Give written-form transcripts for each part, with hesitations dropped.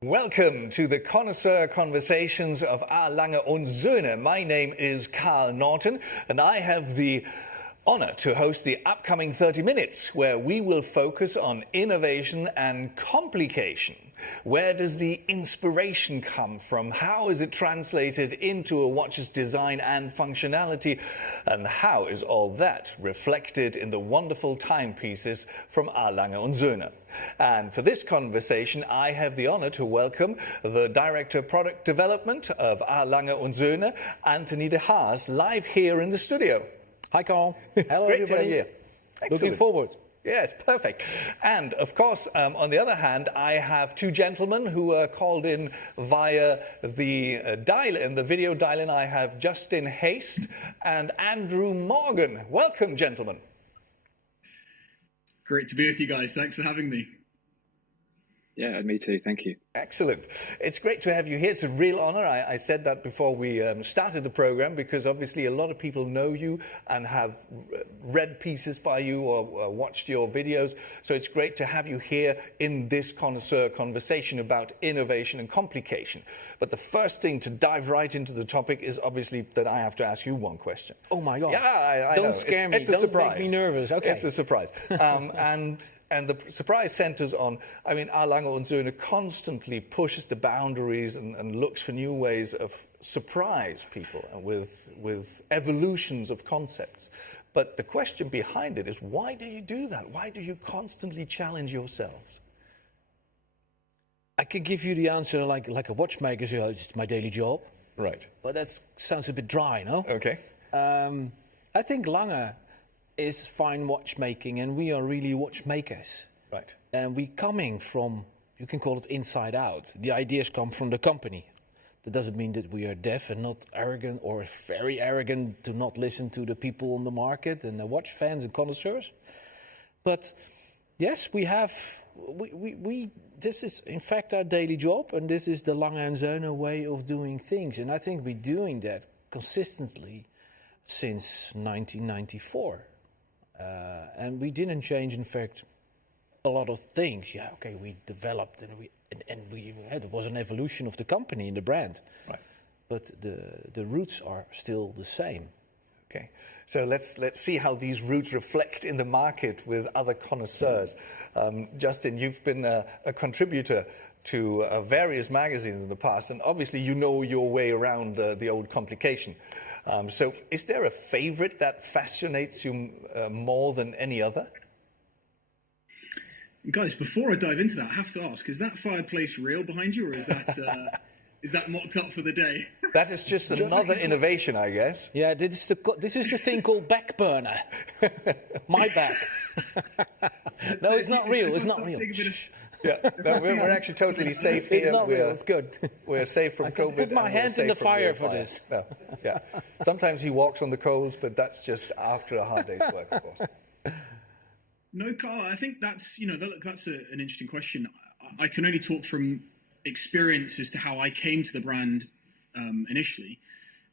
Welcome to the Connoisseur Conversations of A. Lange und Söhne. My name is Carl Norton, and I have the honor to host the upcoming 30 minutes, where we will focus on innovation and complication. Where does the inspiration come from? How is it translated into a watch's design and functionality? And how is all that reflected in the wonderful timepieces from A. Lange und Söhne? And for this conversation, I have the honor to welcome the Director of Product Development of A. Lange und Söhne, Anthony de Haas, live here in the studio. Hi, Carl. Hello, Great everybody. to have you. Looking forward. Yes, perfect. And of course, on the other hand, I have two gentlemen who are called in via the dial-in, the video dial-in. I have Justin Haste and Andrew Morgan. Welcome, gentlemen. Great to be with you guys. Thanks for having me. Yeah, me too. Thank you. Excellent. It's great to have you here. It's a real honor. I said that before we started the program, because obviously a lot of people know you and have read pieces by you or watched your videos. So it's great to have you here in this connoisseur conversation about innovation and complication. But the first thing to dive right into the topic is obviously that I have to ask you one question. Oh my God. Yeah, I know. Don't scare me. It's a Don't surprise. make me nervous. Okay. It's a surprise. And the surprise centers on, I mean, A. Lange und Söhne constantly pushes the boundaries and looks for new ways of surprise people with evolutions of concepts. But the question behind it is, why do you do that? Why do you constantly challenge yourselves? I can give you the answer like a watchmaker, so it's my daily job. Right. But that sounds a bit dry, no? Okay. I think Lange is fine watchmaking, and we are really watchmakers. Right. And we coming from, you can call it inside out. The ideas come from the company. That doesn't mean that we are deaf and not arrogant, or very arrogant to not listen to the people on the market and the watch fans and connoisseurs. But yes, we have, this is in fact our daily job, and this is the Lange and Söhne way of doing things. And I think we're doing that consistently since 1994. And we didn't change, in fact, a lot of things. Yeah, okay, we developed and it was an evolution of the company and the brand. Right. But the roots are still the same. Okay, so let's see how these roots reflect in the market with other connoisseurs. Justin, you've been a contributor to various magazines in the past, and obviously you know your way around the old complication. So is there a favorite that fascinates you more than any other? Guys, before I dive into that, I have to ask, is that fireplace real behind you, or is that is that mocked up for the day? That is just another innovation, I guess. Yeah, this is the thing called back burner. My back. No, it's not real. It's not real. Yeah, no, we're actually totally safe here. It's not real. It's good. We're safe from COVID. Put my hand in the fire for this. No, yeah. Sometimes he walks on the coals, but that's just after a hard day's work, of course. No, Carl, I think that's an interesting question. I can only talk from experience as to how I came to the brand initially,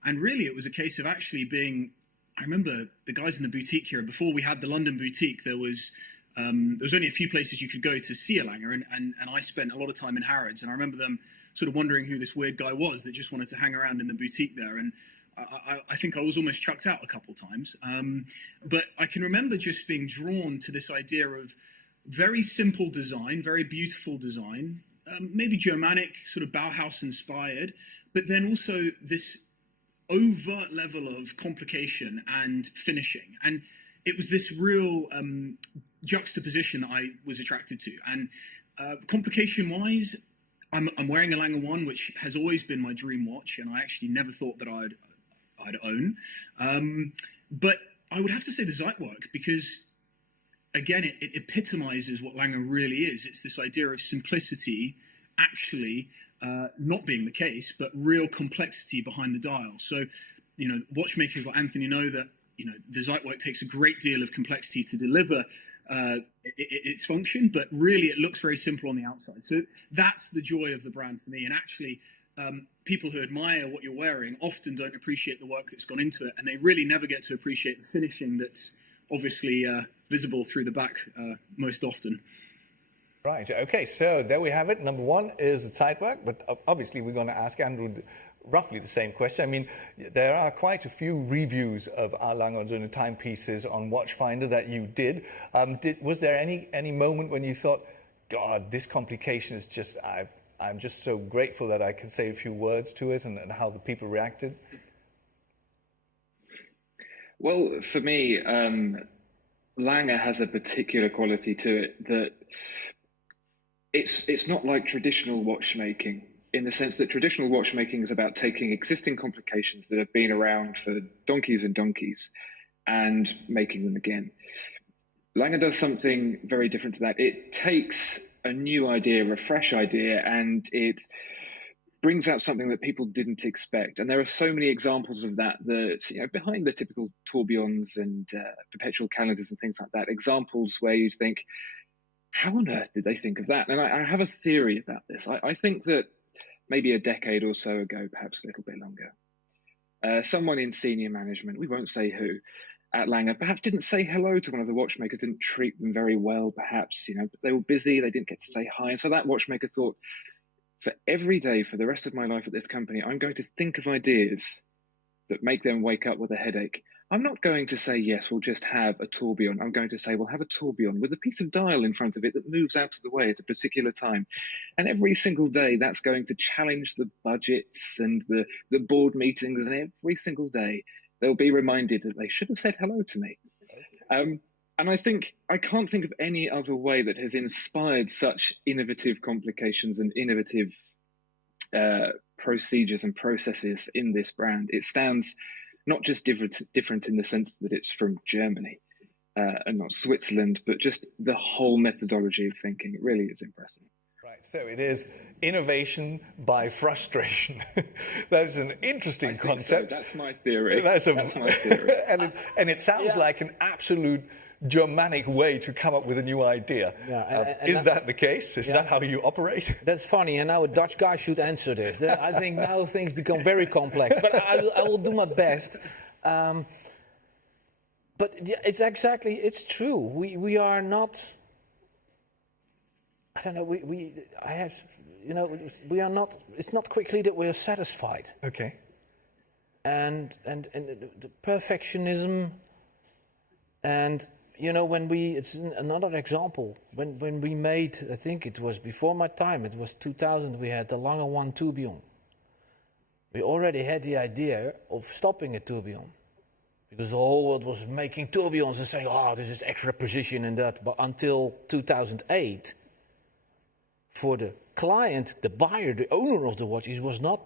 and really it was a case of actually being. I remember the guys in the boutique here before we had the London boutique. There was only a few places you could go to see a Lange, and I spent a lot of time in Harrods, and I remember them sort of wondering who this weird guy was that just wanted to hang around in the boutique there, and I think I was almost chucked out a couple of times. But I can remember just being drawn to this idea of very simple design, very beautiful design, maybe Germanic, sort of Bauhaus inspired, but then also this overt level of complication and finishing. And it was this real juxtaposition that I was attracted to. And complication-wise, I'm wearing a Lange 1, which has always been my dream watch, and I actually never thought that I'd own. But I would have to say the Zeitwerk, because again, it epitomizes what Lange really is. It's this idea of simplicity actually not being the case, but real complexity behind the dial. So, watchmakers like Anthony know that, the Zeitwerk takes a great deal of complexity to deliver its function, but really it looks very simple on the outside. So that's the joy of the brand for me. And actually, people who admire what you're wearing often don't appreciate the work that's gone into it, and they really never get to appreciate the finishing that's obviously visible through the back most often. Right. Okay. So there we have it. Number one is Zeitwerk, but obviously we're going to ask Andrew roughly the same question. I mean, there are quite a few reviews of A. Lange & Söhne timepieces on Watchfinder that you did. Was there any moment when you thought, God, this complication is just, I'm just so grateful that I can say a few words to it, and how the people reacted? Well, for me, Lange has a particular quality to it that it's not like traditional watchmaking, in the sense that traditional watchmaking is about taking existing complications that have been around for donkeys and donkeys and making them again. Lange does something very different to that. It takes a new idea, a fresh idea, and it brings out something that people didn't expect. And there are so many examples of that, behind the typical tourbillons and perpetual calendars and things like that, examples where you'd think, how on earth did they think of that? And I have a theory about this. I think that maybe a decade or so ago, perhaps a little bit longer, someone in senior management, we won't say who, at Lange, perhaps didn't say hello to one of the watchmakers, didn't treat them very well, perhaps, but they were busy, they didn't get to say hi. And so that watchmaker thought, for every day for the rest of my life at this company, I'm going to think of ideas that make them wake up with a headache. I'm not going to say, yes, we'll just have a tourbillon. I'm going to say, we'll have a tourbillon with a piece of dial in front of it that moves out of the way at a particular time. And every single day, that's going to challenge the budgets and the board meetings. And every single day, they'll be reminded that they should have said hello to me. And I can't think of any other way that has inspired such innovative complications and innovative procedures and processes in this brand. It stands not just different in the sense that it's from Germany and not Switzerland, but just the whole methodology of thinking. It really is impressive. Right, so it is innovation by frustration. That's an interesting concept. So. That's my theory. That's my theory. and it sounds like an absolute Germanic way to come up with a new idea. Yeah, is that the case? Is that how you operate? That's funny, and now a Dutch guy should answer this. I think now things become very complex, but I will do my best. But it's true. We are not. I don't know. We are not. It's not quickly that we are satisfied. Okay. And the perfectionism, and it's another example. When we made, I think it was before my time. It was 2000. We had the Lange 1 tourbillon. We already had the idea of stopping a tourbillon, because the whole world was making tourbillons and saying, "Oh, this is extra precision and that." But until 2008. For the client, the buyer, the owner of the watch, it was not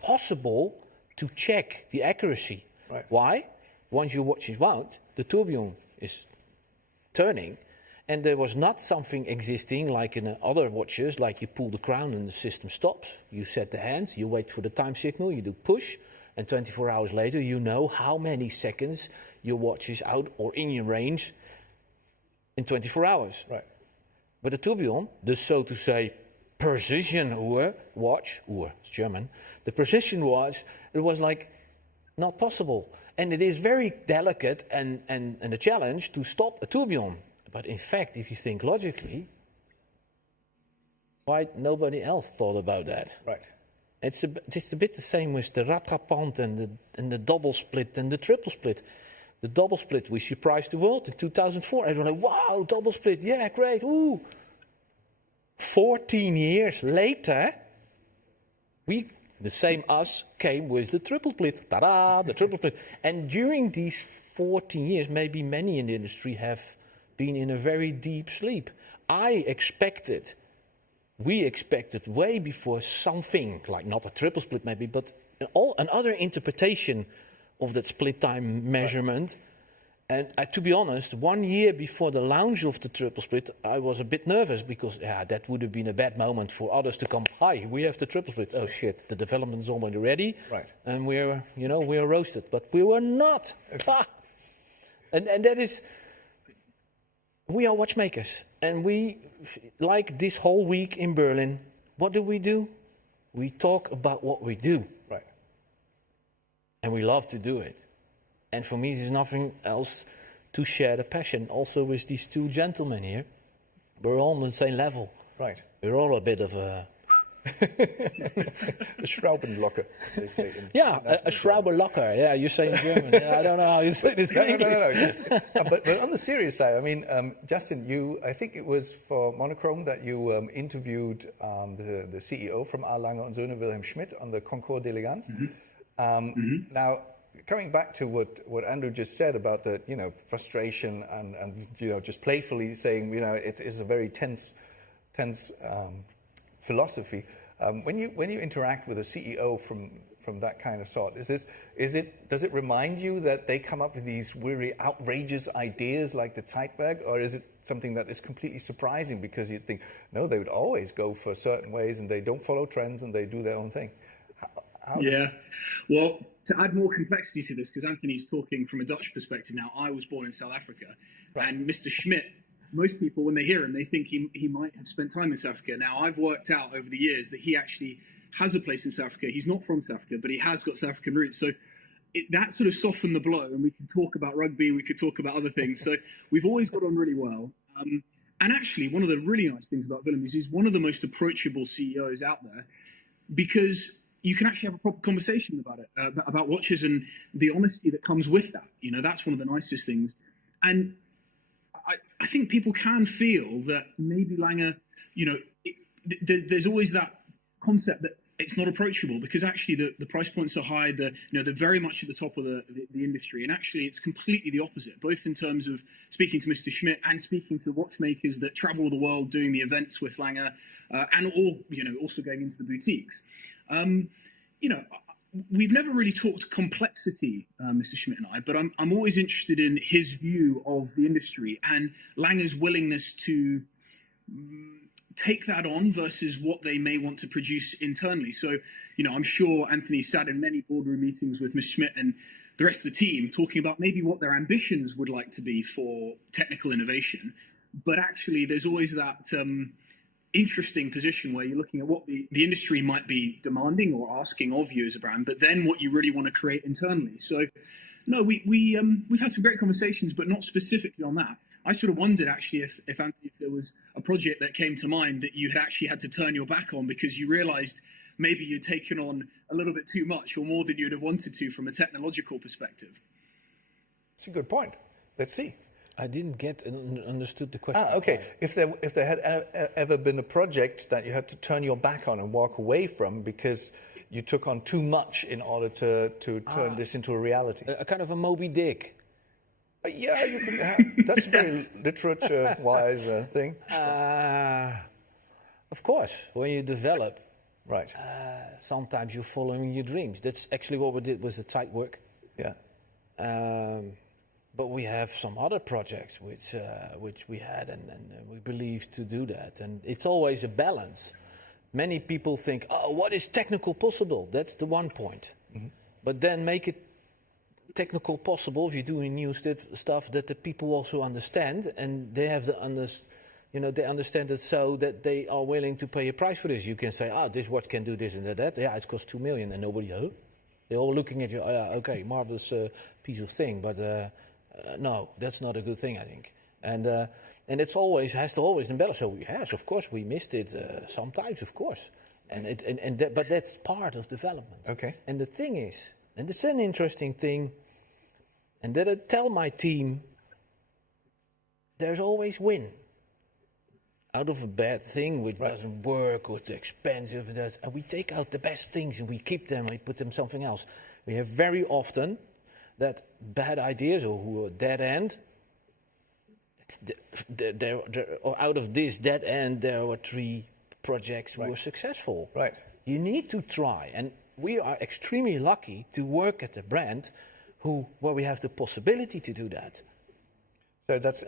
possible to check the accuracy. Right. Why? Once your watch is wound, the tourbillon is turning, and there was not something existing like in other watches, like you pull the crown and the system stops. You set the hands, you wait for the time signal, you do push, and 24 hours later you know how many seconds your watch is out or in your range in 24 hours. Right. But the tourbillon, the so to say precision watch, it's German, the precision watch, it was like not possible. And it is very delicate and a challenge to stop a tourbillon. But in fact, if you think logically, why nobody else thought about that? Right. It's a bit the same with the rattrapante and the double split and the triple split. The double split, we surprised the world in 2004. Everyone like, wow, double split, yeah, great, ooh. 14 years later, the same us came with the triple split. Ta-da, the triple split. And during these 14 years, maybe many in the industry have been in a very deep sleep. We expected way before something, like not a triple split maybe, but another interpretation of that split time measurement. And to be honest, 1 year before the launch of the triple split, I was a bit nervous because that would have been a bad moment for others to come. Hi, we have the triple split. Oh shit, the development is already ready, Right. and we're roasted, but we were not. Ah. And that is, we are watchmakers, and we, like this whole week in Berlin, what do? We talk about what we do, Right. and we love to do it. And for me, there's nothing else to share the passion. Also with these two gentlemen here, we're all on the same level. Right. We're all a bit of a... A Schraubenlocker, they say. a Schrauberlocker. Yeah, you say in German. Yeah, I don't know how you say this in English. No. But on the serious side, I mean, Justin, I think it was for Monochrome that you interviewed the CEO from A. Lange & Söhne, Wilhelm Schmidt, on the Concours d'Elegance. Now, coming back to what Andrew just said about the frustration and just playfully saying it is a very tense philosophy. When you interact with a CEO from that kind of sort, does it remind you that they come up with these really outrageous ideas like the Zeitwerk, or is it something that is completely surprising because you think no, they would always go for certain ways and they don't follow trends and they do their own thing? Well, to add more complexity to this, because Anthony's talking from a Dutch perspective now, I was born in South Africa, and Mr. Schmidt, most people, when they hear him, they think he might have spent time in South Africa. Now, I've worked out over the years that he actually has a place in South Africa. He's not from South Africa, but he has got South African roots. So that sort of softened the blow, and we could talk about rugby, we could talk about other things. So we've always got on really well. And actually, one of the really nice things about Willem is he's one of the most approachable CEOs out there, because you can actually have a proper conversation about it, about watches and the honesty that comes with that. That's one of the nicest things. And I think people can feel that maybe Lange, there's always that concept that it's not approachable because actually the price points are high. They're very much at the top of the industry, and actually it's completely the opposite. Both in terms of speaking to Mr. Schmidt and speaking to the watchmakers that travel the world doing the events with Lange, and also going into the boutiques. We've never really talked complexity, Mr. Schmidt and I, but I'm always interested in his view of the industry and Lange's willingness to take that on versus what they may want to produce internally. So, I'm sure Anthony sat in many boardroom meetings with Ms. Schmidt and the rest of the team talking about maybe what their ambitions would like to be for technical innovation. But actually, there's always that interesting position where you're looking at what the industry might be demanding or asking of you as a brand, but then what you really want to create internally. So, no, we've had some great conversations, but not specifically on that. I sort of wondered actually if Anthony, if there was a project that came to mind that you had actually had to turn your back on because you realised maybe you'd taken on a little bit too much or more than you'd have wanted to from a technological perspective. That's a good point. Let's see. I didn't get understood the question. Okay. If there had ever been a project that you had to turn your back on and walk away from because you took on too much in order to turn this into a reality. A kind of a Moby Dick. Yeah, you can have, that's a very literature-wise thing. Of course, when you develop, Right. Sometimes you're following your dreams. That's actually what we did with the Zeitwerk. Yeah. But we have some other projects which we had and we believe to do that. And it's always a balance. Many people think, what is technical possible? That's the one point. Mm-hmm. But then make it technical possible if you're doing new stuff that the people also understand, and they have they understand it so that they are willing to pay a price for this. You can say, this watch can do this and that. Yeah, it costs $2 million, and nobody, they're all looking at you. Okay, marvelous piece of thing, but no, that's not a good thing, I think. And it's always has to always embellish. So yes, of course, we missed it sometimes, of course, but that's part of development. Okay. And the thing is, and it's an interesting thing, and that I tell my team, there's always win. Out of a bad thing which doesn't work or it's expensive, and we take out the best things and we keep them, we put them something else. We have very often that bad ideas or dead end, out of this dead end, there were 3 projects who were successful. Right. You need to try, and we are extremely lucky to work at a brand where we have the possibility to do that. So that's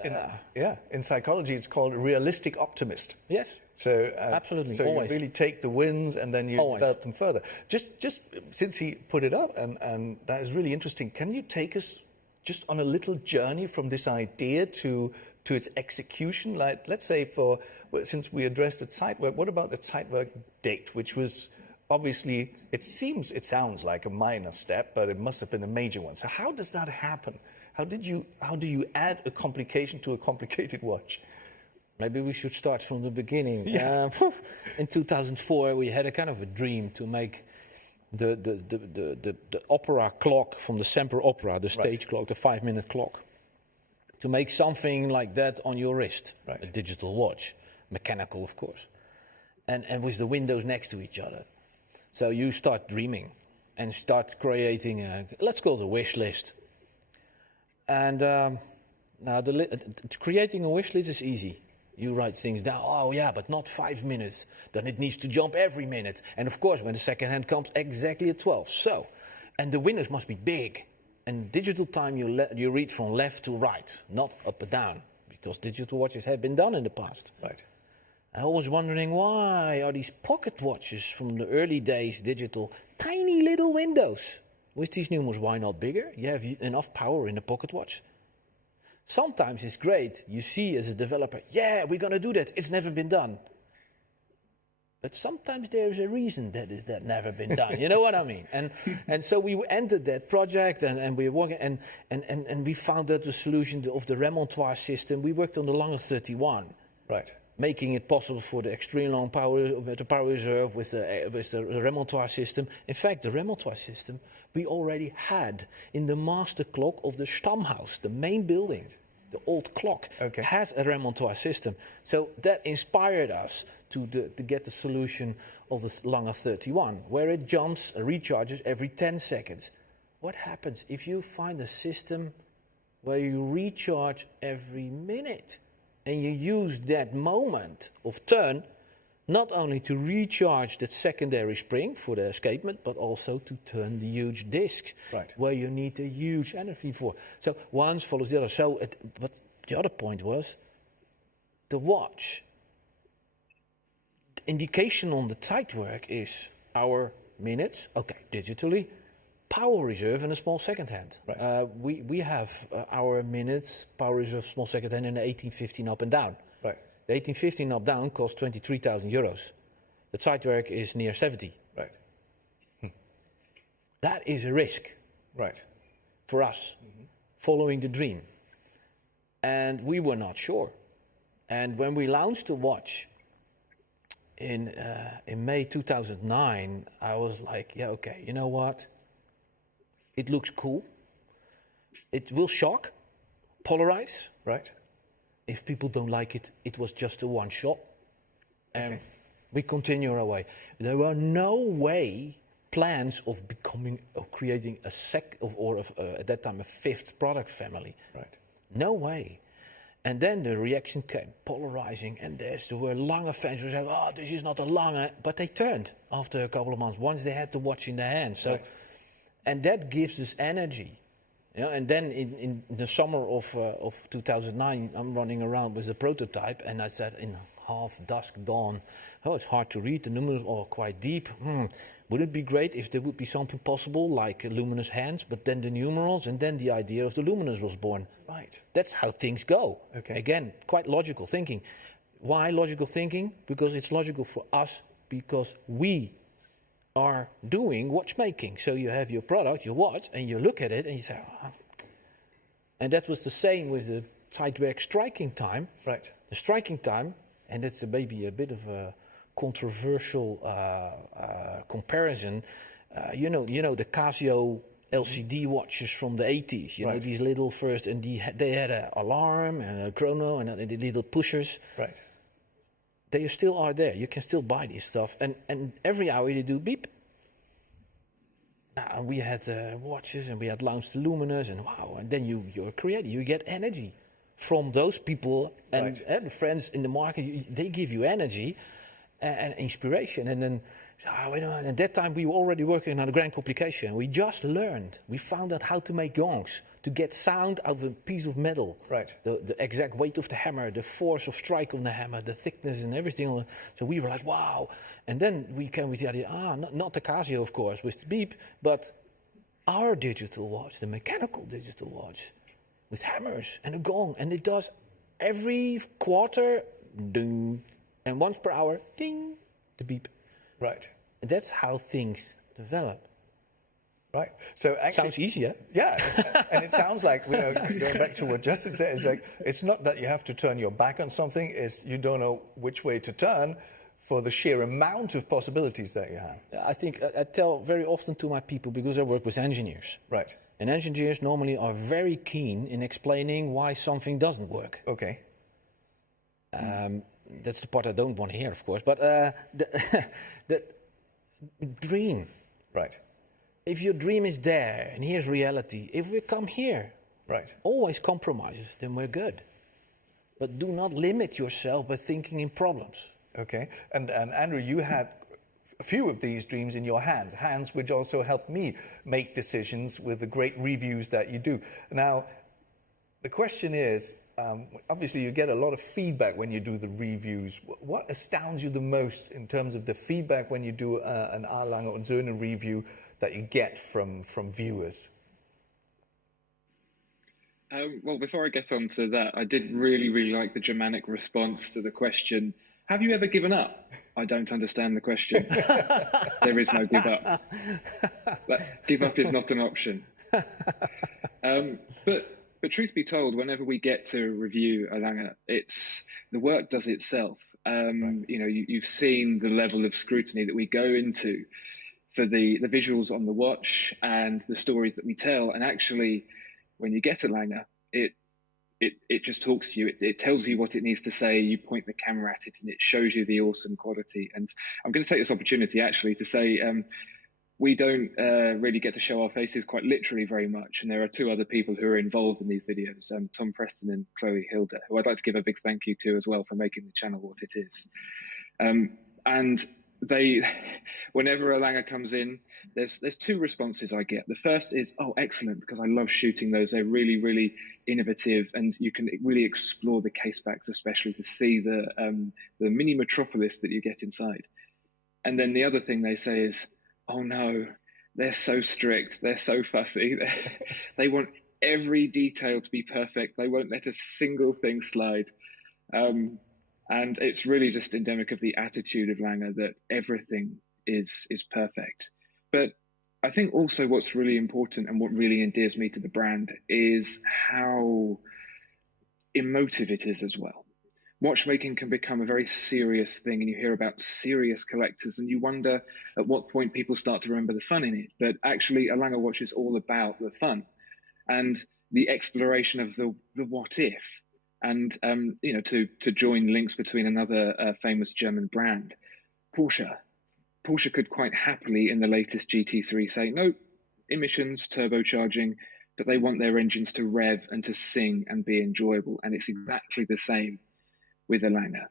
in psychology it's called realistic optimist. Yes. So absolutely. So always. you really take the wins and then you develop them further. Just since he put it up, and that is really interesting. Can you take us just on a little journey from this idea to its execution? Like, let's say since we addressed the Zeitwerk, what about the Zeitwerk date, which was obviously, it sounds like a minor step, but it must have been a major one. So how does that happen? How do you add a complication to a complicated watch? Maybe we should start from the beginning. Yeah. In 2004, we had a kind of a dream to make the opera clock from the Semper Opera, the stage clock, the 5-minute clock, to make something like that on your wrist, a digital watch, mechanical, of course, and with the windows next to each other. So you start dreaming and start creating let's call it a wish list. And now creating a wish list is easy. You write things down. Oh yeah, but not 5 minutes. Then it needs to jump every minute. And of course, when the second hand comes, exactly at 12. So, and the windows must be big. And digital time, you read from left to right, not up and down, because digital watches have been done in the past. Right. I was wondering, why are these pocket watches from the early days digital tiny little windows? With these numerals, why not bigger? You have enough power in the pocket watch. Sometimes it's great. You see as a developer, yeah, we're going to do that. It's never been done. But sometimes there's a reason that never been done. You know what I mean? And so we entered that project and we were working and we found out the solution of the remontoire system. We worked on the Lange 31. Right. Making it possible for the extreme long power, the power reserve with the remontoire system. In fact, the remontoire system we already had in the master clock of the Stammhaus, the main building. The old clock has a remontoire system. So that inspired us to get the solution of the Lange 31, where it jumps, recharges every 10 seconds. What happens if you find a system where you recharge every minute? And you use that moment of turn not only to recharge that secondary spring for the escapement, but also to turn the huge discs, where you need a huge energy for. So one follows the other. But the other point was the watch. The indication on the Zeitwerk is our minutes, digitally, power reserve and a small second hand. Right. We have our minutes, power reserve, small second hand in the 1815 up and down. Right. The 1815 up down costs 23,000 euros. The Zeitwerk is near 70. Right. That is a risk. Right. For us, following the dream. And we were not sure. And when we launched the watch in May 2009, I was like, yeah, okay, you know what? It looks cool. It will shock, polarize. Right. If people don't like it, it was just a one shot. And we continue our way. There were no plans of creating at that time a fifth product family. Right. No way. And then the reaction came, polarizing, and there were Lange fans who said, oh, this is not a Lange. But they turned after a couple of months, once they had the watch in their hand. So. Right. And that gives us energy. And then in the summer of 2009, I'm running around with the prototype, and I said in half dusk dawn, it's hard to read, the numerals are quite deep. Would it be great if there would be something possible like luminous hands, but then the numerals, and then the idea of the luminous was born. Right. That's how things go. Okay. Again, quite logical thinking. Why logical thinking? Because it's logical for us, because we are doing watchmaking. So you have your product, your watch, and you look at it and you say, oh. And that was the same with the Zeitwerk striking time. Right. The striking time, and it's maybe a bit of a controversial comparison. You know the Casio LCD watches from the 80s. You know, these little first, and they had an alarm and a chrono and the little pushers. Right. They still are there. You can still buy this stuff. And every hour they do beep. Now, we had watches and we had launched the luminous and wow. And then you're creating. You get energy from those people and the friends in the market. They give you energy and inspiration. And then, at that time we were already working on a grand complication. We just learned. We found out how to make gongs to get sound out of a piece of metal. Right. The exact weight of the hammer, the force of strike on the hammer, the thickness and everything. So we were like, wow. And then we came with the idea, not the Casio, of course, with the beep, but our digital watch, the mechanical digital watch, with hammers and a gong. And it does every quarter, ding, and once per hour, ding, the beep. Right. And that's how things develop. Right. So actually, Sounds easy, yeah? Yeah, and it sounds like, going back to what Justin said, it's like, it's not that you have to turn your back on something, it's you don't know which way to turn for the sheer amount of possibilities that you have. I think I tell very often to my people, because I work with engineers. Right. And engineers normally are very keen in explaining why something doesn't work. Okay. That's the part I don't want to hear, of course. But the dream. Right. If your dream is there and here's reality, if we come here, Right. always compromises, then we're good. But do not limit yourself by thinking in problems. Okay. And Andrew, you had a few of these dreams in your hands which also helped me make decisions with the great reviews that you do. Now, the question is, obviously you get a lot of feedback when you do the reviews. What astounds you the most in terms of the feedback when you do an A. Lange und Söhne review that you get from viewers? Well, before I get on to that, I did really like the Germanic response to the question, have you ever given up? I don't understand the question. There is no give up. Give up is not an option. But truth be told, whenever we get to review a Lange, the work does itself. Right. You've seen the level of scrutiny that we go into for the visuals on the watch and the stories that we tell. And actually, when you get a Lange, it just talks to you. It tells you what it needs to say. You point the camera at it and it shows you the awesome quality. And I'm going to take this opportunity actually to say, we don't really get to show our faces quite literally very much. And there are two other people who are involved in these videos, Tom Preston and Chloe Hilda, who I'd like to give a big thank you to as well for making the channel what it is. And they, whenever a Lange comes in, there's two responses I get. The first is, oh, excellent, because I love shooting those. They're really innovative, and you can really explore the casebacks, especially to see the mini metropolis that you get inside. And then the other thing they say is, oh no, they're so strict, they're so fussy. They want every detail to be perfect. They won't let a single thing slide. And it's really just endemic of the attitude of Lange that everything is perfect. But I think also what's really important and what really endears me to the brand is how emotive it is as well. Watchmaking can become a very serious thing, and you hear about serious collectors and you wonder at what point people start to remember the fun in it. But actually, a Lange watch is all about the fun and the exploration of the what if. And, to join links between another famous German brand, Porsche. Porsche could quite happily in the latest GT3 say, no, emissions, turbocharging, but they want their engines to rev and to sing and be enjoyable. And it's exactly the same with a Lange.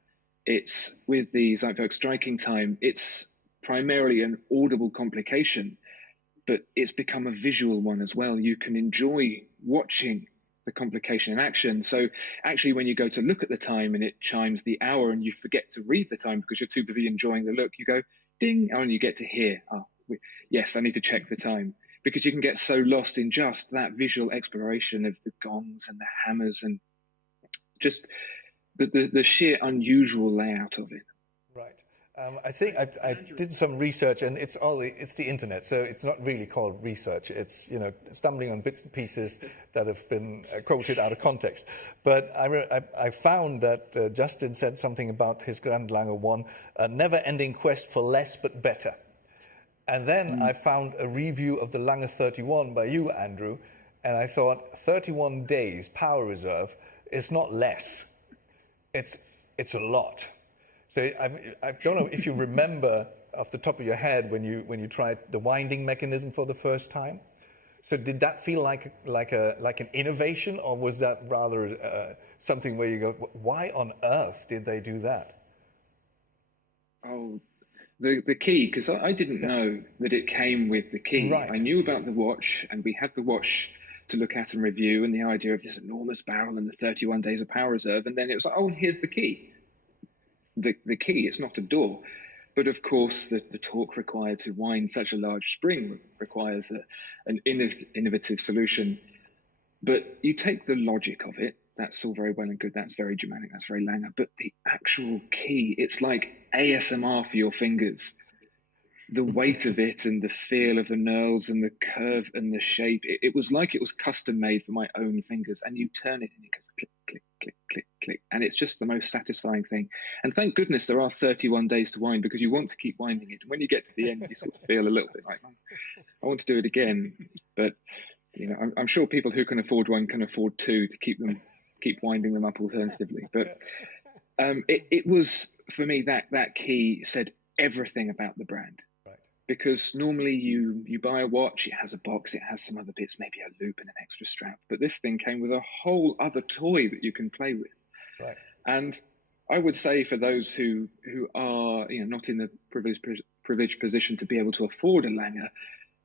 It's with the Zeitwerk striking time, it's primarily an audible complication, but it's become a visual one as well. You can enjoy watching the complication in action. So actually, when you go to look at the time and it chimes the hour and you forget to read the time because you're too busy enjoying the look, you go ding, and you get to hear, yes, I need to check the time, because you can get so lost in just that visual exploration of the gongs and the hammers and just the sheer unusual layout of it. Right. I think I did some research, and it's the internet, so it's not really called research. It's stumbling on bits and pieces that have been quoted out of context. But I found that Justin said something about his Grand Lange 1, a never-ending quest for less but better. And then I found a review of the Lange 31 by you, Andrew, and I thought 31 days power reserve is not less. It's a lot. So I don't know if you remember off the top of your head when you tried the winding mechanism for the first time. So did that feel like an innovation, or was that rather something where you go, why on earth did they do that? Oh, the key, because I didn't know that it came with the key. Right. I knew about the watch, and we had the watch to look at and review, and the idea of this enormous barrel and the 31 days of power reserve. And then it was like, oh, and here's the key. The key, it's not a door. But of course, the torque required to wind such a large spring requires an innovative solution. But you take the logic of it, that's all very well and good, that's very Germanic, that's very Lange, but the actual key, it's like ASMR for your fingers. The weight of it and the feel of the knurls and the curve and the shape, it was like it was custom made for my own fingers. And you turn it and it goes click, click, click, click, click. And it's just the most satisfying thing. And thank goodness there are 31 days to wind, because you want to keep winding it. And when you get to the end, you sort of feel a little bit like, oh, I want to do it again. But you know, I'm sure people who can afford one can afford two to keep winding them up alternatively. But it was, for me, that key said everything about the brand. Because normally you buy a watch, it has a box, it has some other bits, maybe a loop and an extra strap. But this thing came with a whole other toy that you can play with. Right. And I would say for those who are not in the privileged position to be able to afford a Lange,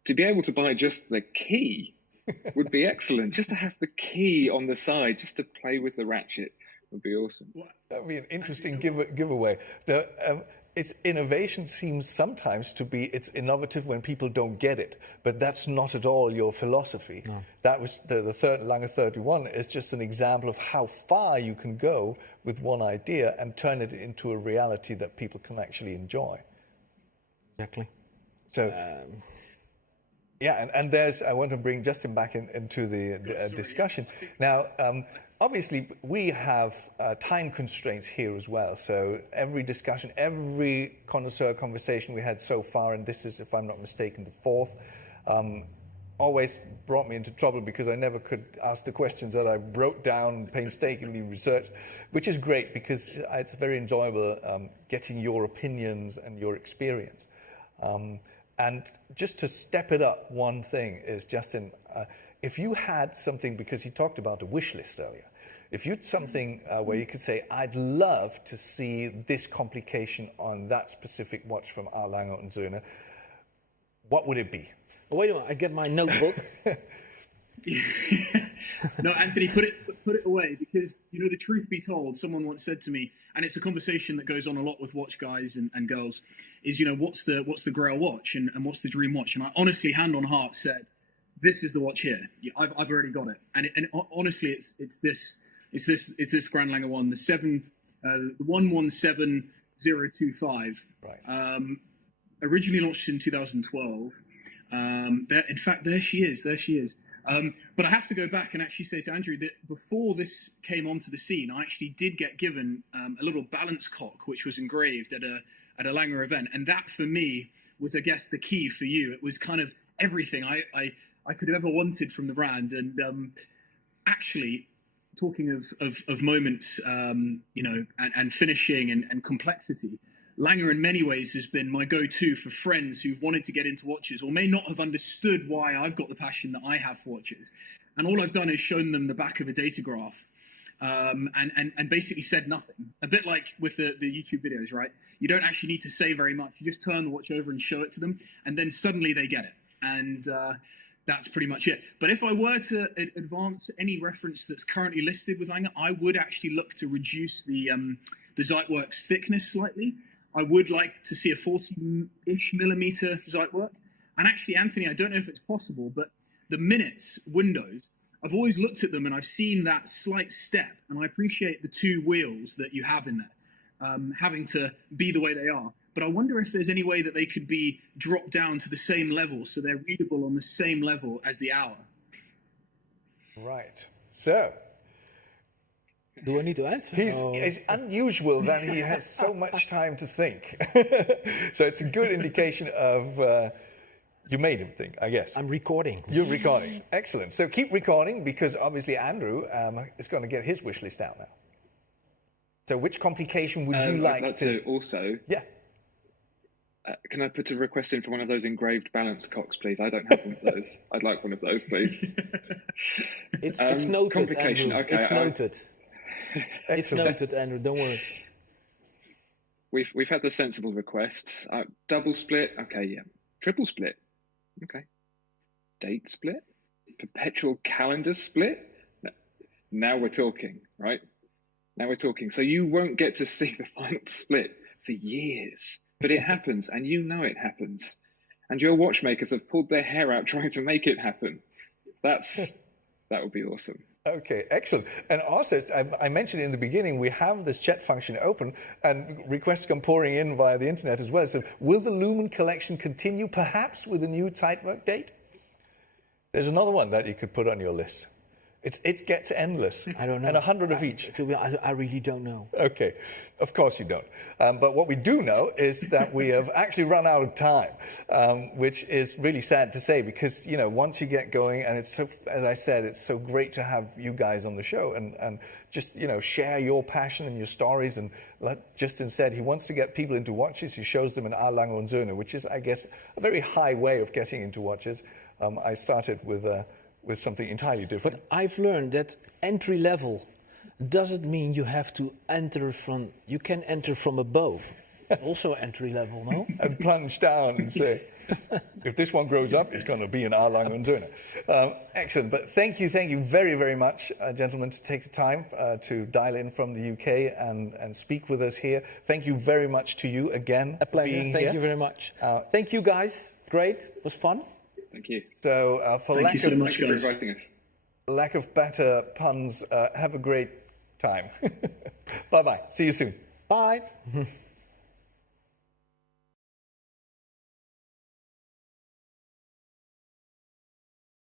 to be able to buy just the key would be excellent. Just to have the key on the side, just to play with the ratchet would be awesome. That would be an interesting giveaway. Its innovation seems sometimes to be it's innovative when people don't get it, but that's not at all your philosophy. No. That was the third Lange 31 is just an example of how far you can go with one idea and turn it into a reality that people can actually enjoy. Exactly. So, and there's I want to bring Justin back into the discussion now. Obviously, we have time constraints here as well. So every discussion, every connoisseur conversation we had so far, and this is, if I'm not mistaken, the fourth, always brought me into trouble because I never could ask the questions that I wrote down, painstakingly researched, which is great because it's very enjoyable getting your opinions and your experience. And just to step it up, one thing is, Justin, if you had something, because he talked about a wish list earlier, if you had something where you could say, I'd love to see this complication on that specific watch from A. Lange & Söhne, what would it be? Oh, wait a minute, I get my notebook. No, Anthony, put it away, because, the truth be told, someone once said to me, and it's a conversation that goes on a lot with watch guys and girls, is, what's the grail watch and what's the dream watch? And I honestly, hand on heart, said, this is the watch here. I've already got it. And honestly, it's this Grand Lange one, the 117025. Right. Originally launched in 2012. In fact, there she is. But I have to go back and actually say to Andrew that before this came onto the scene, I actually did get given a little balance cock, which was engraved at a Lange event. And that, for me, was, I guess, the key for you. It was kind of everything I could have ever wanted from the brand. And actually, talking of moments, and finishing and complexity, Lange in many ways has been my go-to for friends who've wanted to get into watches or may not have understood why I've got the passion that I have for watches. And all I've done is shown them the back of a data graph and basically said nothing. A bit like with the YouTube videos, right? You don't actually need to say very much. You just turn the watch over and show it to them, and then suddenly they get it. And that's pretty much it. But if I were to advance any reference that's currently listed with Lange, I would actually look to reduce the Zeitwerk's thickness slightly. I would like to see a 40-ish millimeter Zeitwerk. And actually, Anthony, I don't know if it's possible, but the minutes windows, I've always looked at them and I've seen that slight step, and I appreciate the two wheels that you have in there, having to be the way they are. But I wonder if there's any way that they could be dropped down to the same level so they're readable on the same level as the hour. Right. So, do I need to answer? It's unusual that he has so much time to think. So it's a good indication of you made him think, I guess. I'm recording. You're recording. Excellent. So keep recording, because obviously Andrew is going to get his wish list out now. So which complication would you like I'd like to also... Yeah. Can I put a request in for one of those engraved balance cocks, please? I don't have one of those. I'd like one of those, please. It's noted, complication. Andrew. Okay, it's noted. It's noted, Andrew. Don't worry. We've had the sensible requests. Double split. Okay, yeah. Triple split. Okay. Date split. perpetual calendar split, now we're talking, right? Now we're talking. So you won't get to see the final split for years, but it happens, and you know it happens. And your watchmakers have pulled their hair out trying to make it happen. That would be awesome. Okay, excellent. And also, I mentioned in the beginning, we have this chat function open and requests come pouring in via the internet as well. So will the Lumen collection continue perhaps with a new Zeitwerk date? There's another one that you could put on your list. It gets endless. I don't know. And 100 of each. I really don't know. Okay, of course you don't. But what we do know is that we have actually run out of time, which is really sad to say because, you know, once you get going, and it's so, as I said, it's so great to have you guys on the show and just, you know, share your passion and your stories. And like Justin said, he wants to get people into watches. He shows them in A. Lange und Söhne, which is, I guess, a very high way of getting into watches. I started with something entirely different. But I've learned that entry level doesn't mean you have to enter from, you can enter from above. Also entry level, no? And plunge down and say, if this one grows up, it's going to be an A. Lange und Söhne. Excellent. But thank you very, very much, gentlemen, to take the time to dial in from the UK and speak with us here. Thank you very much to you again. A pleasure. Thank you very much. Thank you, guys. Great. It was fun. Thank you. So for Thank you so much, guys. for inviting us. lack of better puns, have a great time. Bye-bye. See you soon. Bye.